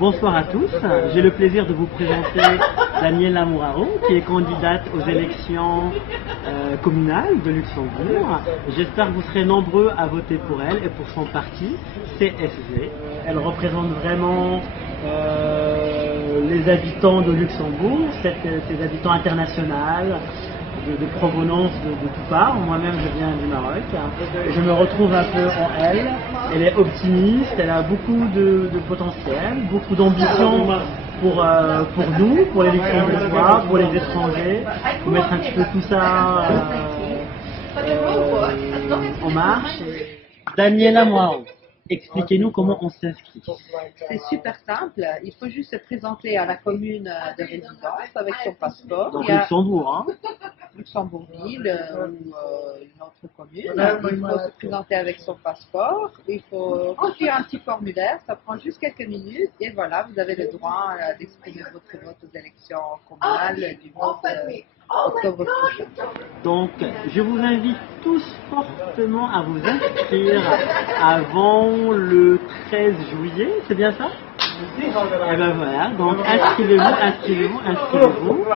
Bonsoir à tous, j'ai le plaisir de vous présenter Daniela Mouraro qui est candidate aux élections communales de Luxembourg. J'espère que vous serez nombreux à voter pour elle et pour son parti CSG. Elle représente vraiment les habitants de Luxembourg, ces habitants internationaux, de provenance de tout part. Moi-même je viens du Maroc et je me retrouve un peu en elle. Elle est optimiste, elle a beaucoup de potentiel, beaucoup d'ambition pour nous, pour les Luxembourgeois, pour les étrangers, pour mettre un petit peu tout ça en marche. Daniela Moirou, expliquez-nous comment on s'inscrit. C'est super simple. Il faut juste se présenter à la commune de résidence avec son passeport. Donc Il y a Luxembourg, hein. Luxembourgville ou une autre commune. Il faut se présenter avec son passeport. Il faut remplir un petit formulaire. Ça prend juste quelques minutes. Et voilà, vous avez le droit d'exprimer votre vote aux élections communales du mois d'octobre prochain. Donc, je vous invite tous fortement à vous inscrire avant le 13 juillet, c'est bien ça? Et ben voilà, donc inscrivez-vous.